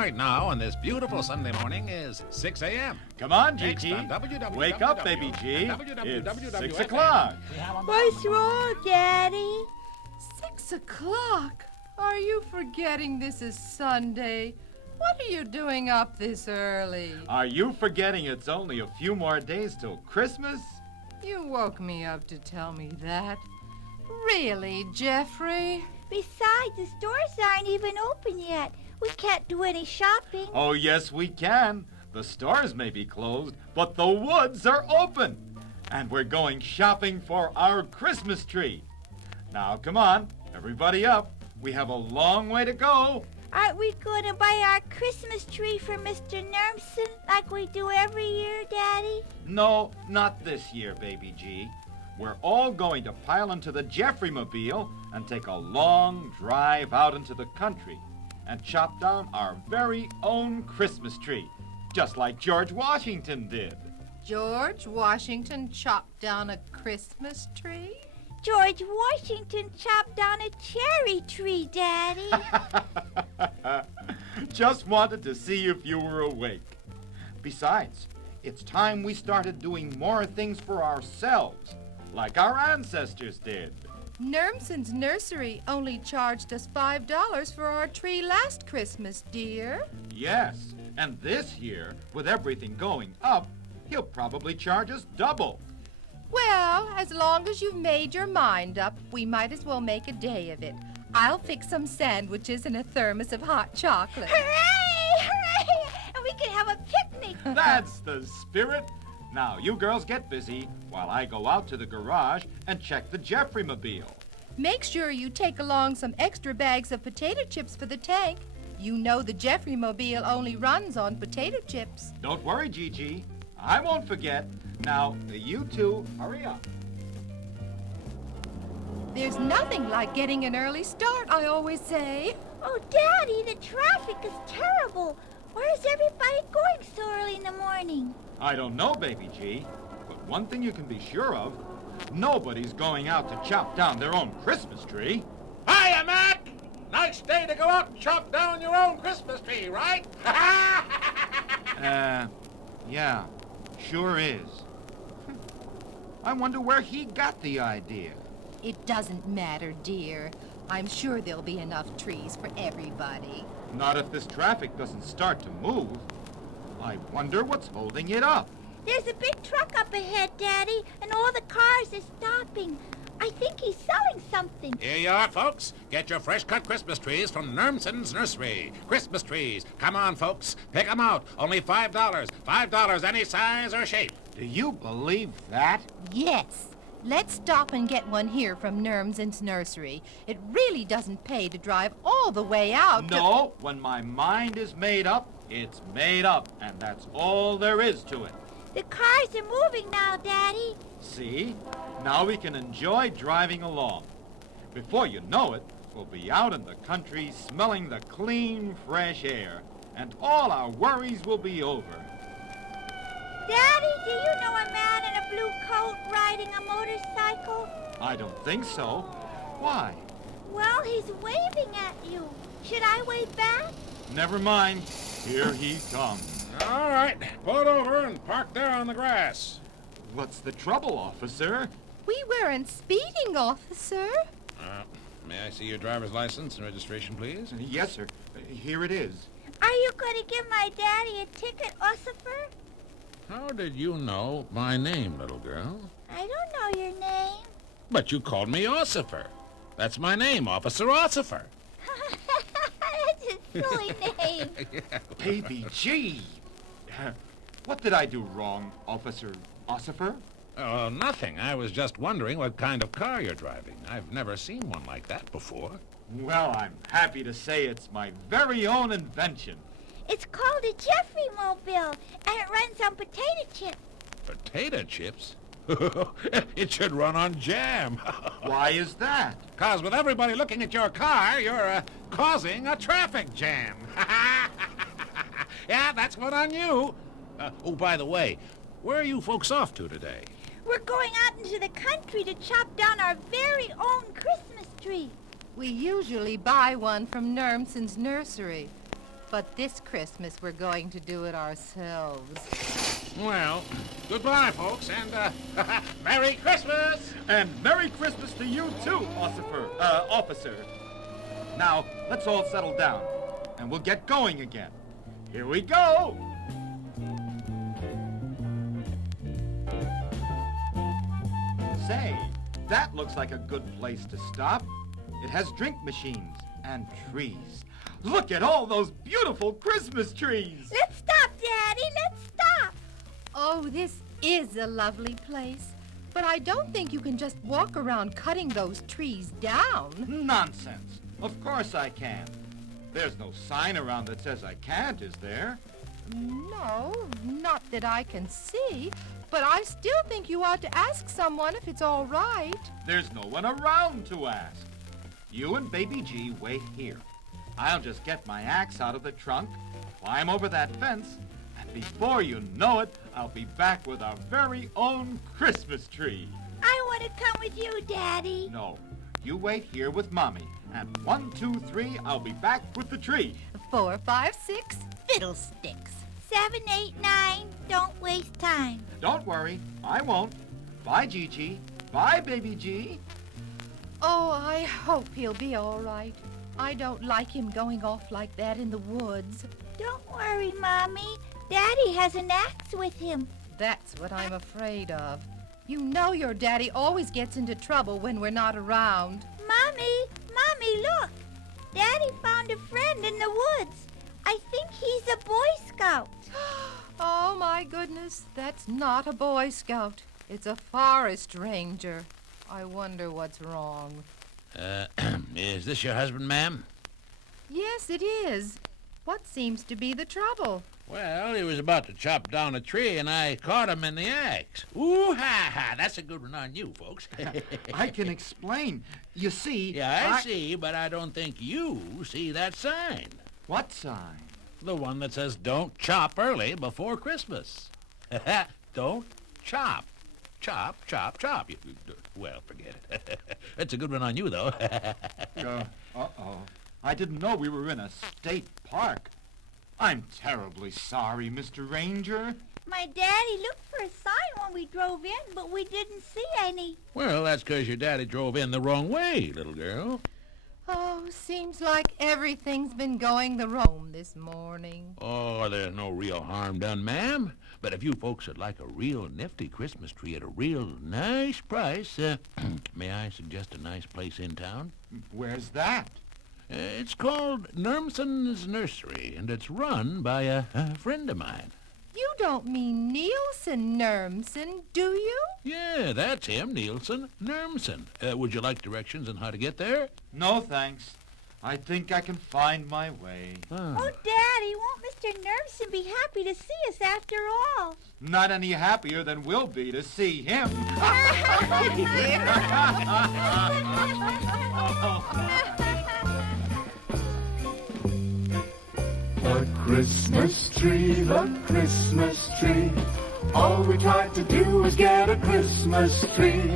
right now on this beautiful Sunday morning is 6 a.m. Come on, Next Gigi. on WWW. Wake up, baby G. WWW. It's 6 o'clock. What's wrong, Daddy? 6 o'clock? Are you forgetting this is Sunday? What are you doing up this early? Are you forgetting it's only a few more days till Christmas? You woke me up to tell me that. Really, Geoffrey? Besides, the stores aren't even open yet. We can't do any shopping. Oh, yes, we can. The stores may be closed, but the woods are open. And we're going shopping for our Christmas tree. Now, come on, everybody up. We have a long way to go. Aren't we going to buy our Christmas tree for Mr. Nermson like we do every year, Daddy? No, not this year, baby G. We're all going to pile into the Geoffrey mobile and take a long drive out into the country and chop down our very own Christmas tree, just like George Washington did. George Washington chopped down a Christmas tree? George Washington chopped down a cherry tree, Daddy. Just wanted to see if you were awake. Besides, it's time we started doing more things for ourselves, like our ancestors did. Nermson's nursery only charged us $5 for our tree last Christmas, dear. Yes, and this year, with everything going up, he'll probably charge us double. Well, as long as you've made your mind up, we might as well make a day of it. I'll fix some sandwiches and a thermos of hot chocolate. Hooray! Hooray! And we can have a picnic. That's the spirit. Now, you girls get busy while I go out to the garage and check the Geoffrey mobile. Make sure you take along some extra bags of potato chips for the tank. You know the Geoffrey mobile only runs on potato chips. Don't worry, Gigi. I won't forget. Now, you two, hurry up. There's nothing like getting an early start, I always say. Oh, Daddy, the traffic is terrible. Where is everybody going so early in the morning? I don't know, baby G, but one thing you can be sure of, nobody's going out to chop down their own Christmas tree. Hiya, Mac! Nice day to go out and chop down your own Christmas tree, right? Yeah, sure is. I wonder where he got the idea. It doesn't matter, dear. I'm sure there'll be enough trees for everybody. Not if this traffic doesn't start to move. I wonder what's holding it up. There's a big truck up ahead, Daddy, and all the cars are stopping. I think he's selling something. Here you are, folks. Get your fresh-cut Christmas trees from Nermson's nursery. Christmas trees. Come on, folks. Pick 'em out. Only $5. $5 any size or shape. Do you believe that? Yes. Let's stop and get one here from Nermson's nursery. It really doesn't pay to drive all the way out to... No, when my mind is made up, it's made up, and that's all there is to it. The cars are moving now, Daddy. See? Now we can enjoy driving along. Before you know it, we'll be out in the country smelling the clean, fresh air, and all our worries will be over. Daddy, do you know a man in a blue coat riding a motorcycle? I don't think so. Why? Well, he's waving at you. Should I wave back? Never mind. Here he comes. All right. Pull it over and park there on the grass. What's the trouble, officer? We weren't speeding, officer. May I see your driver's license and registration, please? Yes, sir. Here it is. Are you going to give my daddy a ticket, Ossifer? How did you know my name, little girl? I don't know your name. But you called me Ossifer. That's my name, Officer Ossifer. That's a silly name. Baby G! What did I do wrong, Officer Ossifer? Oh, nothing. I was just wondering what kind of car you're driving. I've never seen one like that before. Well, I'm happy to say it's my very own invention. It's called a Geoffrey mobile, and it runs on potato chips. Potato chips? It should run on jam. Why is that? 'Cause with everybody looking at your car, you're causing a traffic jam. Yeah, that's one on you. Oh, by the way, where are you folks off to today? We're going out into the country to chop down our very own Christmas tree. We usually buy one from Nermson's nursery. But this Christmas, we're going to do it ourselves. Well, goodbye, folks, and Merry Christmas! And Merry Christmas to you too, officer. Now, let's all settle down, and we'll get going again. Here we go! Say, that looks like a good place to stop. It has drink machines and trees. Look at all those beautiful Christmas trees! Let's stop, Daddy. Let's stop. Oh, this is a lovely place. But I don't think you can just walk around cutting those trees down. Nonsense. Of course I can. There's no sign around that says I can't, is there? No, not that I can see. But I still think you ought to ask someone if it's all right. There's no one around to ask. You and Baby G wait here. I'll just get my axe out of the trunk, climb over that fence, and before you know it, I'll be back with our very own Christmas tree. I want to come with you, Daddy. No, you wait here with Mommy, and 1, 2, 3, I'll be back with the tree. 4, 5, 6, fiddlesticks. 7, 8, 9. Don't waste time. Don't worry, I won't. Bye, Gigi. Bye, Baby G. Oh, I hope he'll be all right. I don't like him going off like that in the woods. Don't worry, Mommy. Daddy has an axe with him. That's what I'm afraid of. You know your daddy always gets into trouble when we're not around. Mommy, look. Daddy found a friend in the woods. I think he's a Boy Scout. Oh, my goodness, that's not a Boy Scout. It's a forest ranger. I wonder what's wrong. Is this your husband, ma'am? Yes, it is. What seems to be the trouble? Well, he was about to chop down a tree, and I caught him in the axe. Ooh, ha! That's a good one on you, folks. I can explain. You see... Yeah, I see, but I don't think you see that sign. What sign? The one that says, don't chop early before Christmas. Don't chop. Chop, chop, chop. Well, forget it. It's a good one on you, though. Uh-oh. I didn't know we were in a state park. I'm terribly sorry, Mr. Ranger. My daddy looked for a sign when we drove in, but we didn't see any. Well, that's 'cause your daddy drove in the wrong way, little girl. Oh, seems like everything's been going the wrong this morning. Oh, there's no real harm done, ma'am. But if you folks would like a real nifty Christmas tree at a real nice price, may I suggest a nice place in town? Where's that? It's called Nermson's Nursery, and it's run by a friend of mine. You don't mean Nielsen Nermson, do you? Yeah, that's him, Nielsen Nermson. Would you like directions on how to get there? No, thanks. I think I can find my way. Oh, Daddy, won't Mr. Nermson be happy to see us after all? Not any happier than we'll be to see him. The Christmas tree. All we tried to do was get a Christmas tree.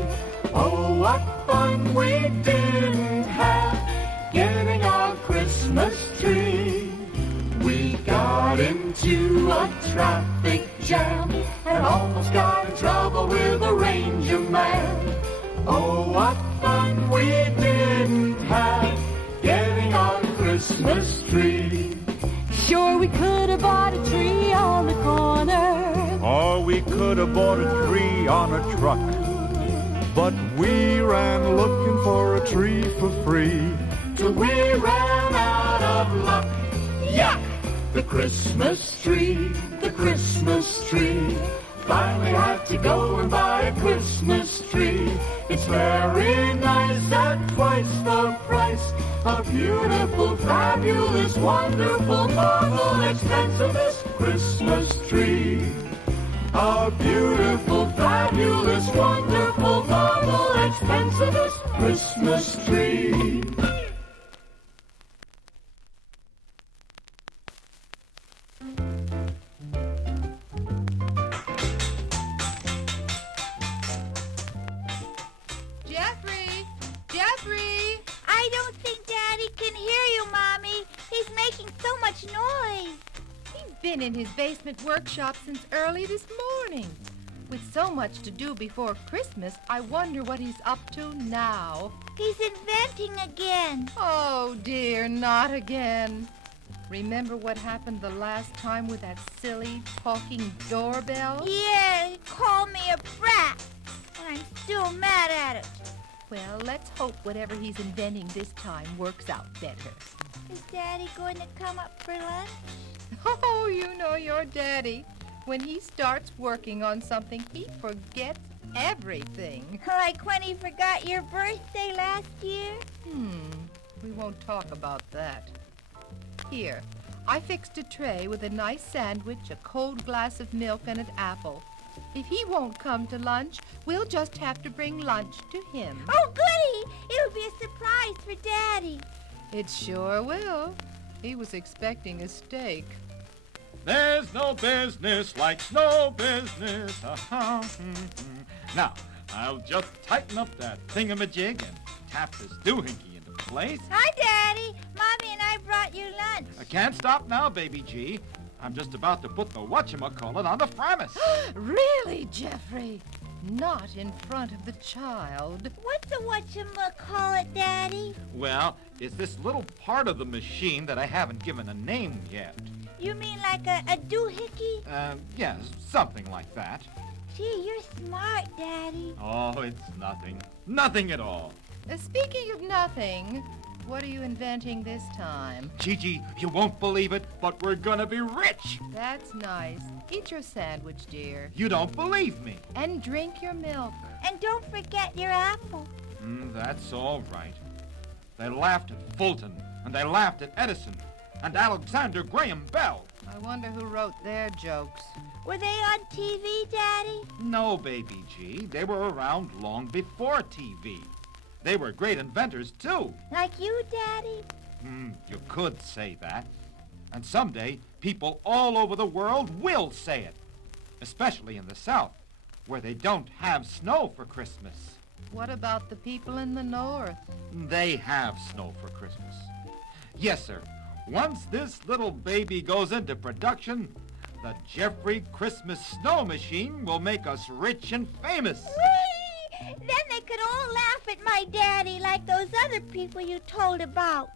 Oh, what fun we didn't have getting our Christmas tree. We got into a traffic jam and almost got in trouble with a ranger man. Oh, what fun we didn't have getting our Christmas tree. Sure, we could have bought a tree on the corner, or we could have bought a tree on a truck. But we ran looking for a tree for free till we ran out of luck. Yuck! The Christmas tree. Finally had to go and buy a Christmas tree. It's very nice at twice the price. A beautiful, fabulous, wonderful, marvelous, expensive Christmas tree. A beautiful, fabulous, wonderful, marvelous, expensive Christmas tree. Geoffrey! I don't think Daddy can hear you, Mommy. He's making so much noise. in his basement workshop since early this morning. With so much to do before Christmas, I wonder what he's up to now. He's inventing again. Oh, dear, not again. Remember what happened the last time with that silly talking doorbell? Yeah, he called me a brat. And I'm still mad at it. Well, let's hope whatever he's inventing this time works out better. Is Daddy going to come up for lunch? Oh, you know your daddy. When he starts working on something, he forgets everything. Like when he forgot your birthday last year? We won't talk about that. Here, I fixed a tray with a nice sandwich, a cold glass of milk, and an apple. If he won't come to lunch, we'll just have to bring lunch to him. Oh, goody! It'll be a surprise for Daddy. It sure will. He was expecting a steak. There's no business like snow business. Now, I'll just tighten up that thingamajig and tap this doohickey into place. Hi, Daddy. Mommy and I brought you lunch. I can't stop now, Baby G. I'm just about to put the whatchamacallit on the framus. Really, Geoffrey? Not in front of the child. What's a whatchamacallit, Daddy? Well, it's this little part of the machine that I haven't given a name yet. You mean like a doohickey? Yes, something like that. Gee, you're smart, Daddy. Oh, it's nothing. Nothing at all. Speaking of nothing, what are you inventing this time? Gigi, you won't believe it, but we're gonna be rich. That's nice. Eat your sandwich, dear. You don't believe me. And drink your milk. And don't forget your apple. That's all right. They laughed at Fulton, and they laughed at Edison, and Alexander Graham Bell. I wonder who wrote their jokes. Were they on TV, Daddy? No, Baby G. They were around long before TV. They were great inventors, too. Like you, Daddy? You could say that. And someday, people all over the world will say it. Especially in the South, where they don't have snow for Christmas. What about the people in the North? They have snow for Christmas. Yes, sir. Once this little baby goes into production, the Geoffrey Christmas snow machine will make us rich and famous. Whee! Then they could all laugh at my daddy like those other people you told about.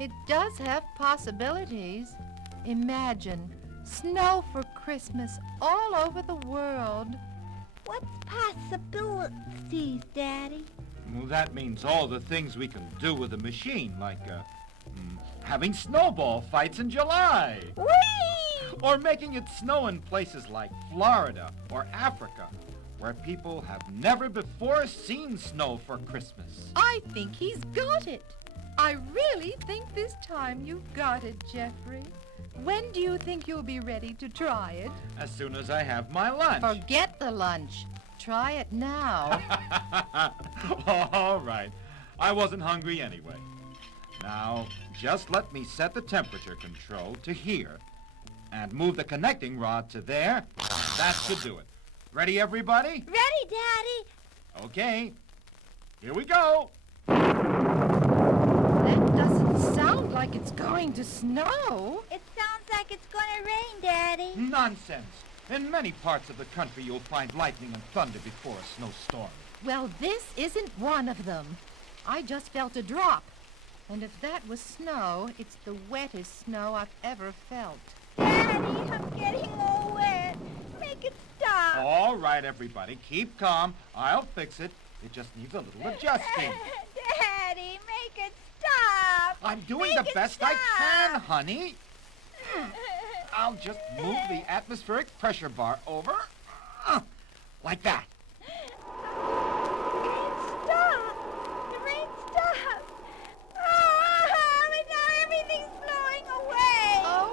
It does have possibilities. Imagine snow for Christmas all over the world. What's possibilities, Daddy? Well, that means all the things we can do with the machine, like having snowball fights in July. Whee! Or making it snow in places like Florida or Africa, where people have never before seen snow for Christmas. I think he's got it. I really think this time you've got it, Geoffrey. When do you think you'll be ready to try it? As soon as I have my lunch. Forget the lunch. Try it now. All right. I wasn't hungry anyway. Now, just let me set the temperature control to here and move the connecting rod to there. That should do it. Ready, everybody? Ready, Daddy? Okay. Here we go. That doesn't sound like it's going to snow. It sounds like it's gonna rain, Daddy. Nonsense. In many parts of the country, you'll find lightning and thunder before a snowstorm. Well, this isn't one of them. I just felt a drop. And if that was snow, it's the wettest snow I've ever felt. Daddy, I'm getting all wet. Make it stop. All right, everybody. Keep calm. I'll fix it. It just needs a little adjusting. Daddy, make it stop. I'm doing Make the it best I can, stop. honey. I'll just move the atmospheric pressure bar over. Like that. Stop. The rain stopped. Oh, and now everything's blowing away. Oh,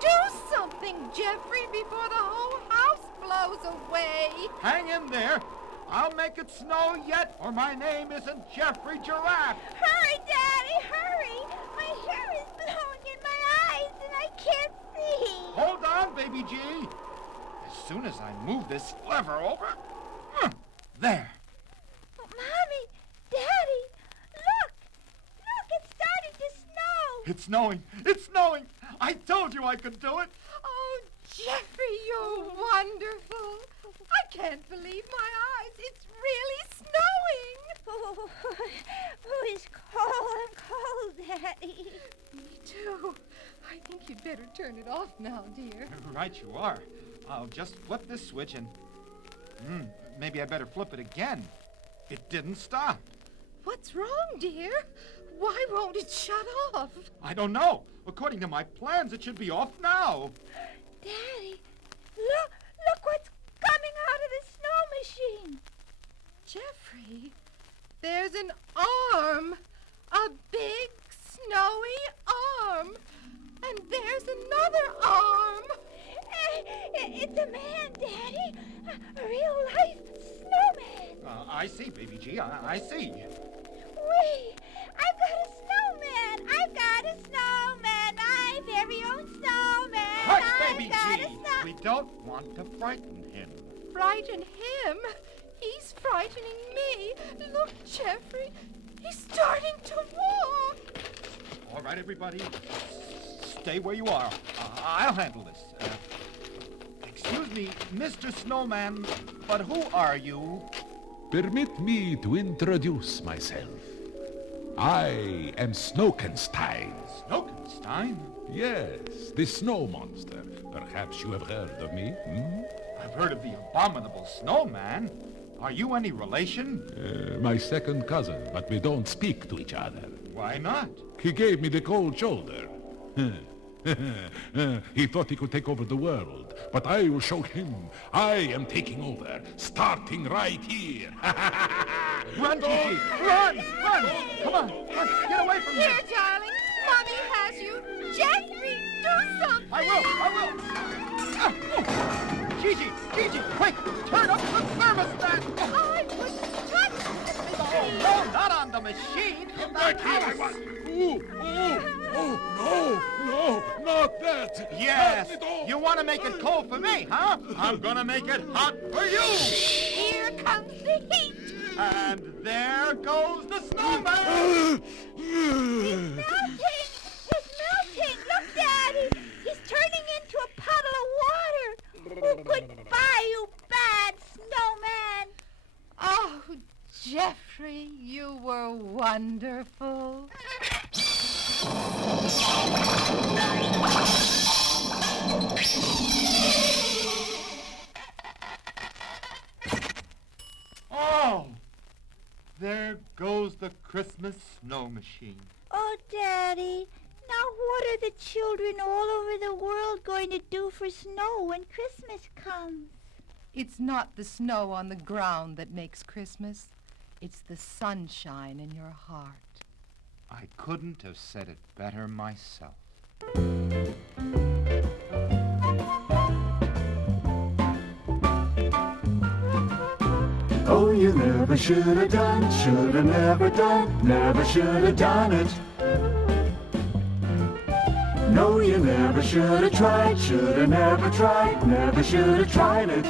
do something, Geoffrey, before the whole house blows away. Hang in there. I'll make it snow yet, or my name isn't Geoffrey Giraffe. Hurry, Daddy, hurry. My hair is blowing in my eyes and I can't see. Hold on, Baby G. As soon as I move this lever over. There. Oh, Mommy, Daddy, look. Look, it's starting to snow. It's snowing. It's snowing. I told you I could do it. Oh, Geoffrey, you're wonderful. I can't believe my eyes. It's really snowing. Oh, it's cold, Daddy. Me too. I think you'd better turn it off now, dear. Right you are. I'll just flip this switch and... maybe I better flip it again. It didn't stop. What's wrong, dear? Why won't it shut off? I don't know. According to my plans, it should be off now. Daddy, look what's coming out of the snow machine. Geoffrey, there's an arm. A big, snowy arm. And there's another arm. It's a man, Daddy. A real-life snowman. I see, Baby G. I see. Wait, I've got a snowman. I've got a snowman. My very own snowman. Hush, Baby I've got G. a snow- We don't want to frighten him. Frighten him? He's frightening me. Look, Geoffrey. He's starting to walk. All right, everybody. Stay where you are. I'll handle this. Excuse me, Mr. Snowman, but who are you? Permit me to introduce myself. I am Snowenstein. Snowenstein? Yes, the snow monster. Perhaps you have heard of me, I've heard of the abominable snowman. Are you any relation? My second cousin, but we don't speak to each other. Why not? He gave me the cold shoulder. He thought he could take over the world, but I will show him. I am taking over, starting right here. Run, Gigi! Run! Run! Come on! Run. Get away from Here, here! darling. Mommy has you. Geoffrey, do something. I will! Gigi! Gigi! Quick! Turn up the thermostat! I wouldn't touch Oh, no, not on the machine! In the house! No, not that. Yes! Not at all. You want to make it cold for me, huh? I'm gonna make it hot for you! Here comes the heat. And there goes the snowman! Melting! It's melting! Look, Daddy! He's turning into a puddle of water! Oh, goodbye, you bad snowman! Oh, Geoffrey, you were wonderful. Oh! There goes the Christmas snow machine. Oh, Daddy, now what are the children all over the world going to do for snow when Christmas comes? It's not the snow on the ground that makes Christmas. It's the sunshine in your heart. I couldn't have said it better myself. Oh, you never should have done, should have never done, never should have done it. No, you never should have tried, should have never tried, never should have tried it.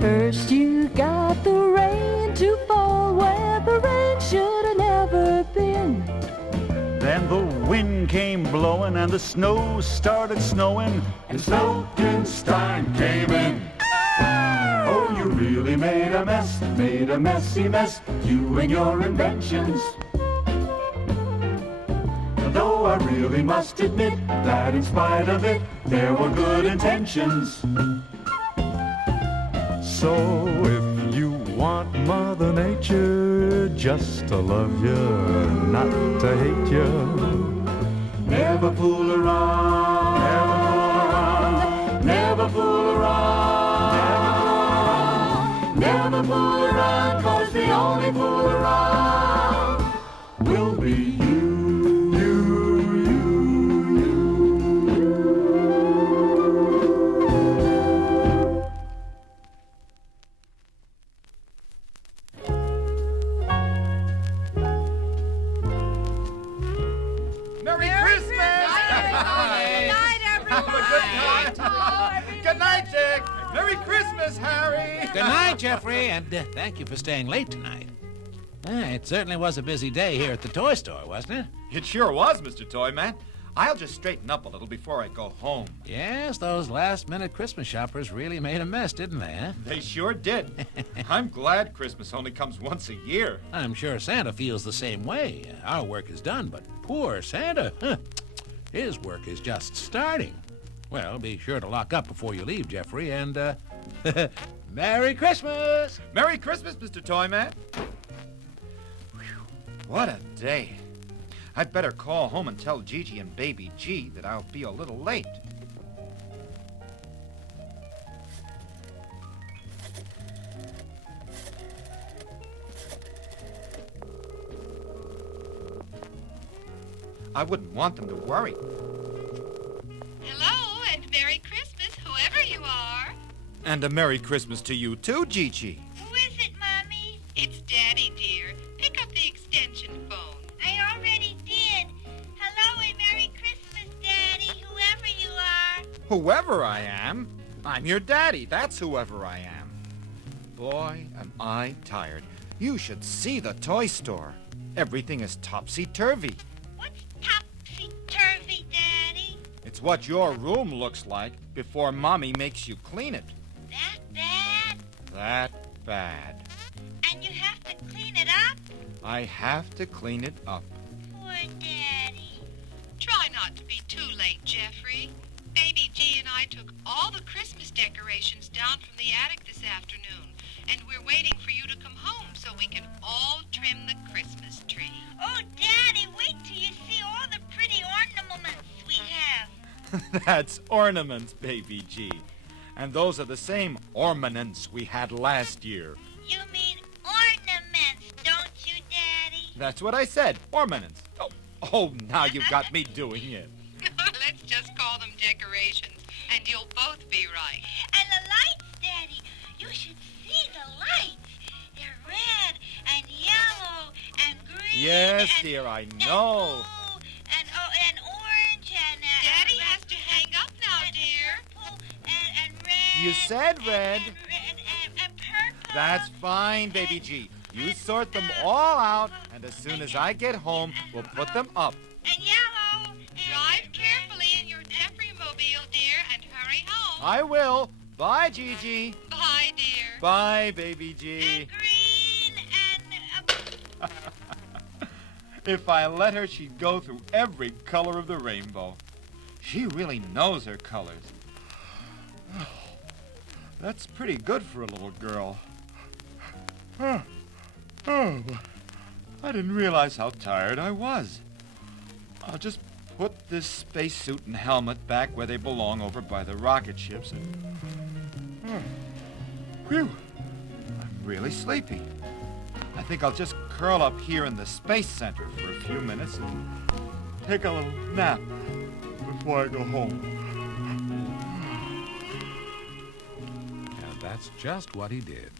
First you got the rain to fall where the rain should have never been. Then the wind came blowing and the snow started snowing. And Snowenstein came in. Oh, you really made a messy mess, you and your inventions. Though I really must admit that in spite of it, there were good intentions. So if you want Mother Nature just to love you, not to hate you, Never fool around, never fool around, never fool around, 'cause the only fool around will be you. Merry Christmas! Good night, Dick! Merry Christmas, Harry! Good night, Geoffrey, and thank you for staying late tonight. It certainly was a busy day here at the toy store, wasn't it? It sure was, Mr. Toyman. I'll just straighten up a little before I go home. Yes, those last-minute Christmas shoppers really made a mess, didn't they, huh? They sure did. I'm glad Christmas only comes once a year. I'm sure Santa feels the same way. Our work is done, but poor Santa, his work is just starting. Well, be sure to lock up before you leave, Geoffrey, and, Merry Christmas! Merry Christmas, Mr. Toyman. What a day. I'd better call home and tell Gigi and Baby G that I'll be a little late. I wouldn't want them to worry. Hello and Merry Christmas, whoever you are. And a Merry Christmas to you too, Gigi. Who is it, Mommy? It's Daddy, dear. Pick up the extension phone. I already did. Hello and Merry Christmas, Daddy, whoever you are. Whoever I am? I'm your daddy. That's whoever I am. Boy, am I tired. You should see the toy store. Everything is topsy-turvy. What's topsy-turvy, Daddy? It's what your room looks like before Mommy makes you clean it. That bad? That bad. And you have to clean it up? I have to clean it up. Poor Daddy. Try not to be too late, Geoffrey. Baby G and I took all the Christmas decorations down from the attic this afternoon, and we're waiting for you to come home so we can all trim the Christmas tree. Oh, Daddy, wait till you see all the pretty ornaments we have. That's ornaments, Baby G. And those are the same ornaments we had last year. You mean ornaments, don't you, Daddy? That's what I said, ornaments. Oh, now you've got me doing it. Let's just call them decorations, and you'll both be right. And the lights, Daddy. You should see the lights. They're red and yellow and green. Yes, and, dear, I and know. blue and orange and Daddy red, has to hang up now, and dear. purple and red. You said red. And purple. That's fine, Baby G. You sort them all out, and as soon as I get home, we'll put them up. And yellow. Drive carefully in your Geoffrey mobile, dear, and hurry home. I will. Bye, Gigi. Bye, dear. Bye, Baby And G. green and... If I let her, she'd go through every color of the rainbow. She really knows her colors. That's pretty good for a little girl. Oh, I didn't realize how tired I was. I'll just put this spacesuit and helmet back where they belong over by the rocket ships and... Whew, I'm really sleepy. I think I'll just curl up here in the Space Center for a few minutes and take a little nap before I go home. And that's just what he did.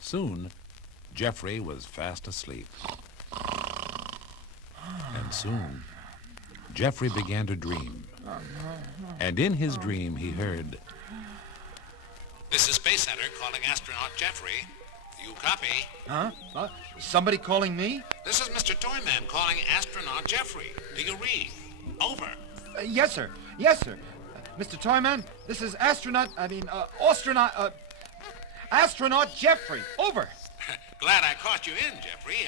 Soon, Geoffrey was fast asleep. And soon, Geoffrey began to dream. And in his dream, he heard... This is Space Center calling astronaut Geoffrey. You copy? Huh? Somebody calling me? This is Mr. Toyman calling astronaut Geoffrey. Do you read? Over. Yes, sir. Yes, sir. Mr. Toyman, this is astronaut Geoffrey. Over. Glad I caught you in, Geoffrey.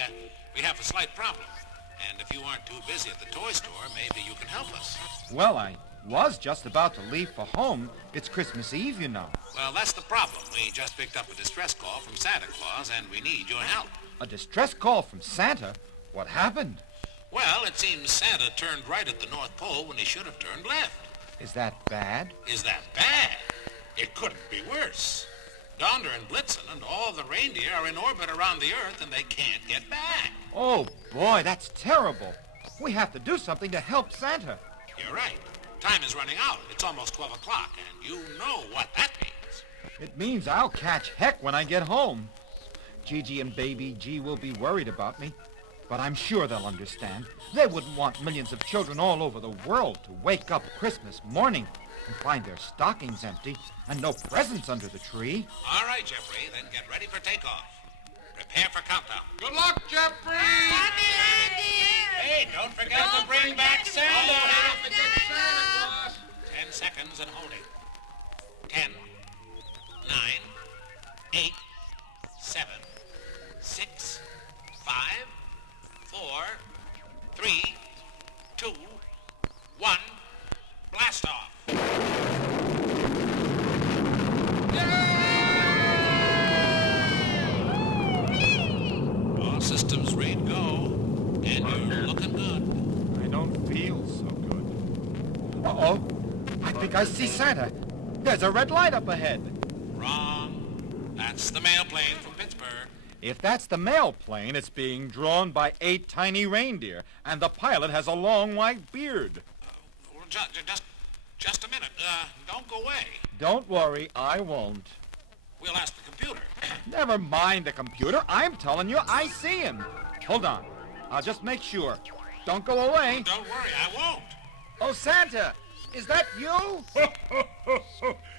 We have a slight problem. And if you aren't too busy at the toy store, maybe you can help us. Well, I was just about to leave for home. It's Christmas Eve, you know. Well, that's the problem. We just picked up a distress call from Santa Claus, and we need your help. A distress call from Santa? What happened? Well, it seems Santa turned right at the North Pole when he should have turned left. Is that bad? Is that bad? It couldn't be worse. Donder and Blitzen and all the reindeer are in orbit around the Earth, and they can't get back. Oh, boy, that's terrible. We have to do something to help Santa. You're right. Time is running out. It's almost 12 o'clock, and you know what that means. It means I'll catch heck when I get home. Gigi and Baby G will be worried about me, but I'm sure they'll understand. They wouldn't want millions of children all over the world to wake up Christmas morning and find their stockings empty and no presents under the tree. All right, Geoffrey, then get ready for takeoff. Prepare for countdown. Good luck, Geoffrey! Hey, don't forget to bring back Santa. Don't forget Santa Claus! 10 seconds and holding. 10, 9, 8, 7, 6, 5, 4, 3, 2, 1. Blast off. All systems read go, and you're looking good. I don't feel so good. Uh-oh. I think I see Santa. There's a red light up ahead. Wrong. That's the mail plane from Pittsburgh. If that's the mail plane, it's being drawn by 8 tiny reindeer, and the pilot has a long white beard. Well, just a minute. Don't go away. Don't worry, I won't. We'll ask the computer. Never mind the computer. I'm telling you, I see him. Hold on. I'll just make sure. Don't go away. Don't worry, I won't. Oh, Santa, is that you?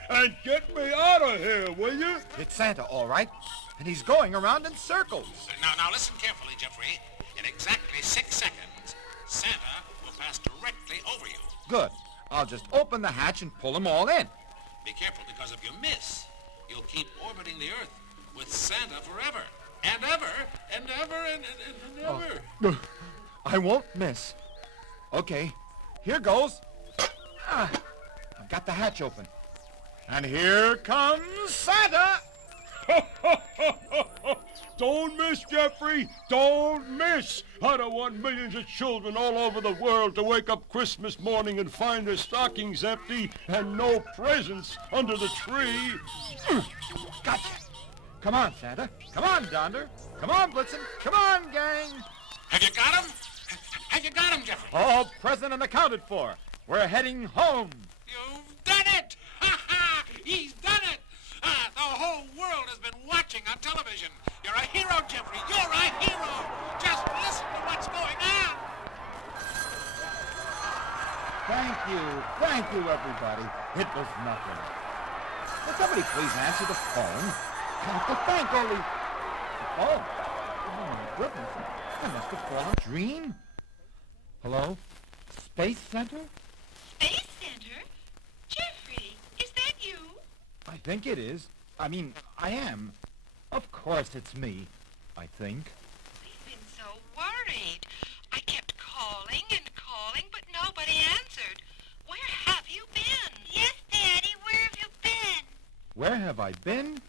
And get me out of here, will you? It's Santa, all right. And he's going around in circles. Now listen carefully, Geoffrey. In exactly 6 seconds, Santa will pass directly over you. Good. I'll just open the hatch and pull them all in. Be careful, because if you miss, you'll keep orbiting the Earth with Santa forever. And ever, and ever, and ever. Oh. I won't miss. Okay, here goes. I've got the hatch open. And here comes Santa! Don't miss, Geoffrey. Don't miss. I don't want millions of children all over the world to wake up Christmas morning and find their stockings empty and no presents under the tree. Gotcha. Come on, Santa. Come on, Donder. Come on, Blitzen. Come on, gang. Have you got him? Have you got him, Geoffrey? All present and accounted for. We're heading home. You've done it! Ha ha! He's done it! The whole world has been watching on television. You're a hero, Geoffrey. You're a hero. Just listen to what's going on. Thank you, everybody. It was nothing. Will somebody please answer the phone? Got to thank only... Oh my goodness. I must have fallen a dream. Hello? Space Center? Space Center? Geoffrey, is that you? I think it is. I mean, I am. Of course it's me, I think. We've been so worried. I kept calling and calling, but nobody answered. Where have you been? Yes, Daddy, where have you been? Where have I been?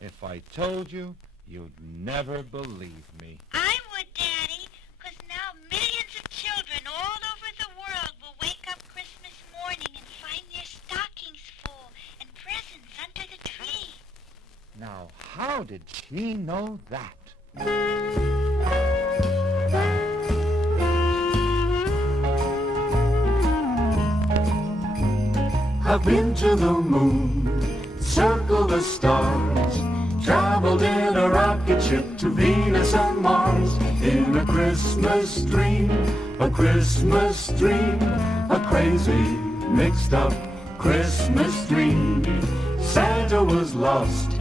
If I told you, you'd never believe me. I would, Daddy, because now millions of children all over the world will wake up Christmas morning and find their stockings full and presents under the tree. Now, how did she know that? I've been to the moon, circled the stars, traveled in a rocket ship to Venus and Mars. In a Christmas dream, a Christmas dream, a crazy, mixed up Christmas dream. Santa was lost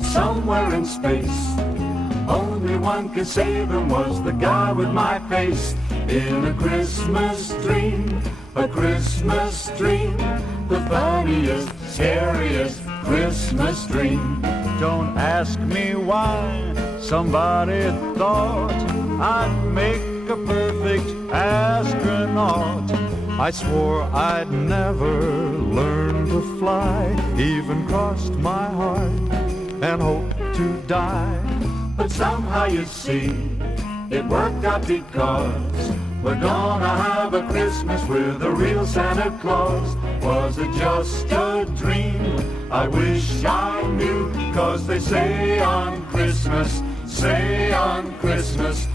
somewhere in space. Only one could save him was the guy with my face. In a Christmas dream, a Christmas dream, the funniest, scariest Christmas dream. Don't ask me why somebody thought I'd make a perfect astronaut. I swore I'd never learn to fly, even crossed my heart and hoped to die. But somehow you see, it worked out because we're gonna have a Christmas with a real Santa Claus. Was it just a dream? I wish I knew, 'cause they say on Christmas, Christmas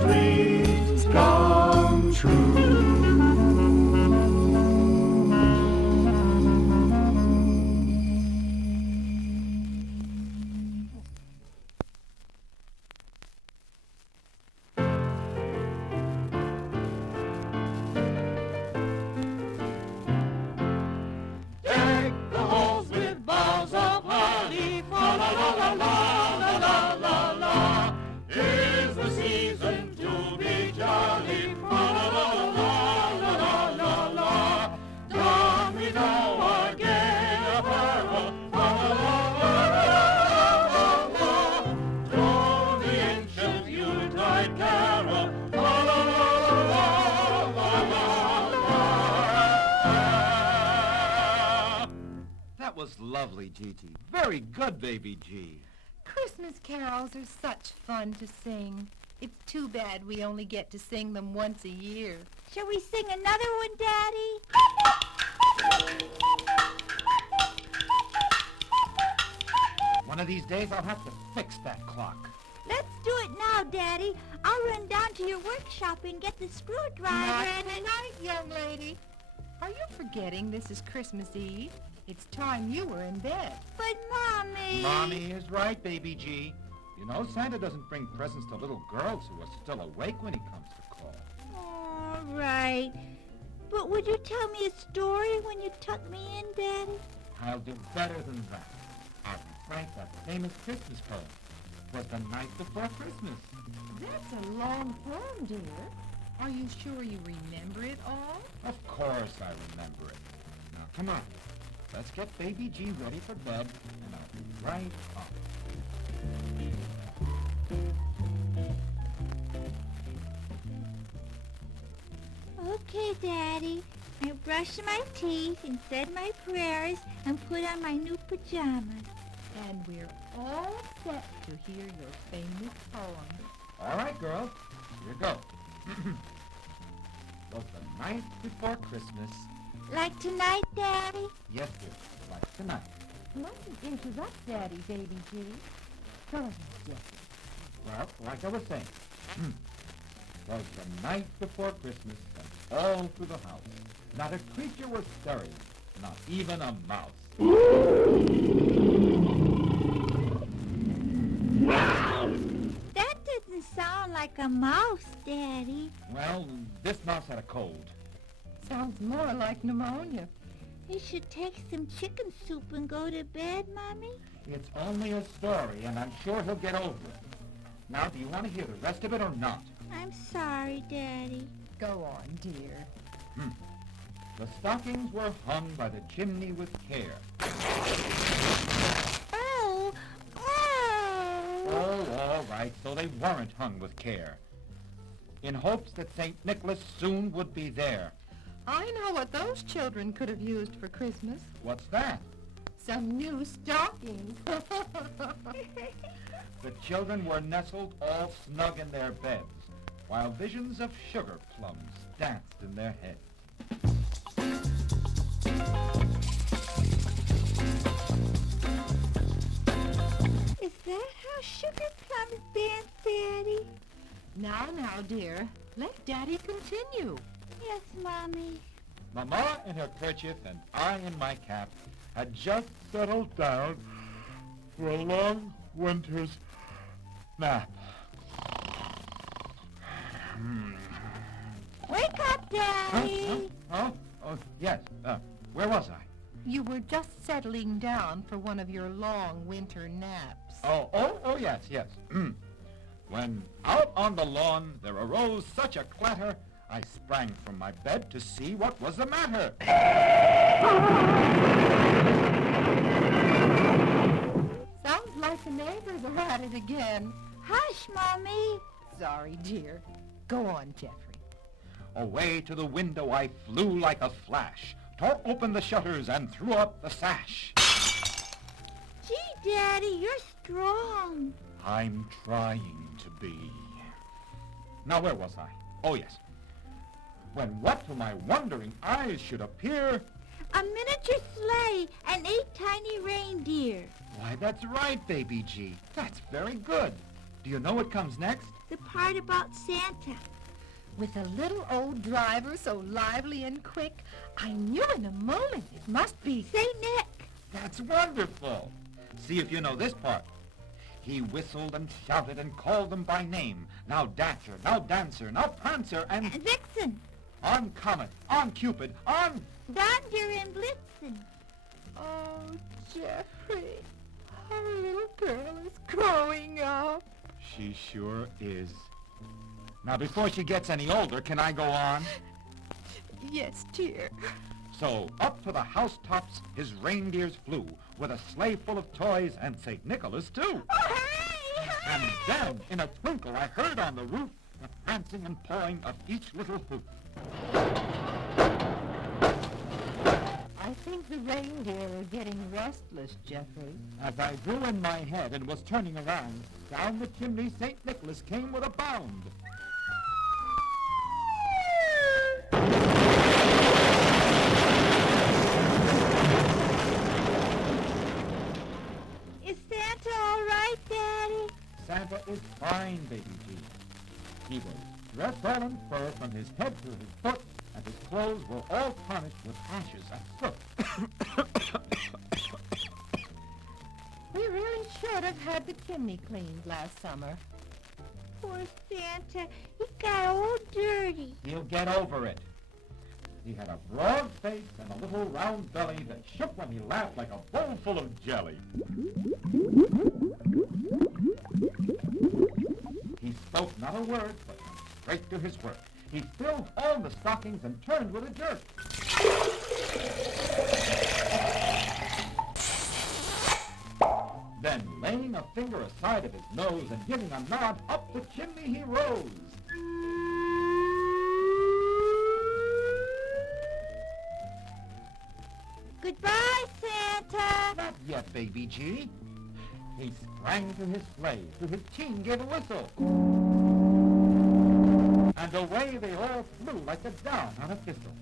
dreams come true. La la la la That was lovely, Gigi. Very good, Baby G. Christmas carols are such fun to sing. It's too bad we only get to sing them once a year. Shall we sing another one, Daddy? One of these days, I'll have to fix that clock. Let's do it now, Daddy. I'll run down to your workshop and get the screwdriver Not and... tonight, young lady. Are you forgetting this is Christmas Eve? It's time you were in bed. But, Mommy... Mommy is right, Baby G. You know, Santa doesn't bring presents to little girls who are still awake when he comes to call. All right. But would you tell me a story when you tuck me in, Daddy? I'll do better than that. I'll recite that famous Christmas poem. It was the night before Christmas. That's a long poem, dear. Are you sure you remember it all? Of course I remember it. Now, come on. Let's get Baby G ready for bed, and I'll be right up. Okay, Daddy. I brushed my teeth and said my prayers and put on my new pajamas. And we're all set to hear your famous poem. All right, girls. Here you go. Was the night before Christmas. Like tonight, Daddy? Yes, dear. Like tonight. Mustn't interrupt Daddy, Baby G. Go ahead, Geoffrey. Well, like I was saying. Was the night before Christmas, and all through the house, not a creature was stirring, not even a mouse. That doesn't sound like a mouse, Daddy. Well, this mouse had a cold. Sounds more like pneumonia. You should take some chicken soup and go to bed, Mommy. It's only a story, and I'm sure he'll get over it. Now, do you want to hear the rest of it or not? I'm sorry, Daddy. Go on, dear. The stockings were hung by the chimney with care. Oh! Oh! Oh, all right, so they weren't hung with care. In hopes that St. Nicholas soon would be there. I know what those children could have used for Christmas. What's that? Some new stockings. The children were nestled all snug in their beds, while visions of sugar plums danced in their heads. Is that how sugar plums dance, Daddy? Now, dear, let Daddy continue. Yes, Mommy. Mama in her kerchief and I in my cap had just settled down for a long winter's nap. Wake up, Daddy. Oh, yes. Where was I? You were just settling down for one of your long winter naps. Oh, yes. When out on the lawn there arose such a clatter, I sprang from my bed to see what was the matter. Sounds like the neighbors are at it again. Hush, Mommy. Sorry, dear. Go on, Geoffrey. Away to the window I flew like a flash, tore open the shutters and threw up the sash. Gee, Daddy, you're strong. I'm trying to be. Now, where was I? Oh, yes. When what to my wondering eyes should appear... A miniature sleigh and 8 tiny reindeer. Why, that's right, Baby G. That's very good. Do you know what comes next? The part about Santa. With a little old driver so lively and quick, I knew in a moment it must be Saint Nick. That's wonderful. See if you know this part. He whistled and shouted and called them by name. Now Dasher, now Dancer, now Prancer, and... Vixen. On Comet, on Cupid, on... Donder and Blitzen. Oh, Geoffrey, our little girl is growing up. She sure is. Now, before she gets any older, can I go on? Yes, dear. So, up to the housetops his reindeers flew, with a sleigh full of toys and St. Nicholas, too. Oh, hooray! And then, in a twinkle, I heard on the roof the prancing and pawing of each little hoof. I think the reindeer are getting restless, Geoffrey. As I drew in my head and was turning around, down the chimney St. Nicholas came with a bound. Is Santa all right, Daddy? Santa is fine, Baby G. He was dressed all in fur from his head to his foot, and his clothes were all tarnished with ashes and soot. We really should have had the chimney cleaned last summer. Poor Santa. He got all dirty. He'll get over it. He had a broad face and a little round belly that shook when he laughed like a bowl full of jelly. He spoke not a word, but went straight to his work. He filled all the stockings and turned with a jerk. Then, laying a finger aside of his nose and giving a nod, up the chimney he rose. Goodbye, Santa. Not yet, Baby G. He sprang to his sleigh, to his team gave a whistle. And away they all flew like the down on a thistle.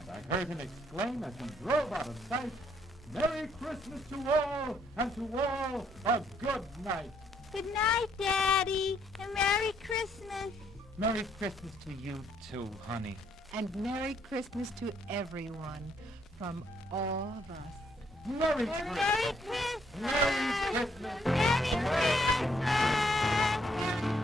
And I heard him exclaim as he drove out of sight, "Merry Christmas to all, and to all a good night." Good night, Daddy, and Merry Christmas. Merry Christmas to you too, honey. And Merry Christmas to everyone from all of us. Merry Merry Christmas. Christmas. Merry Christmas. Merry Christmas.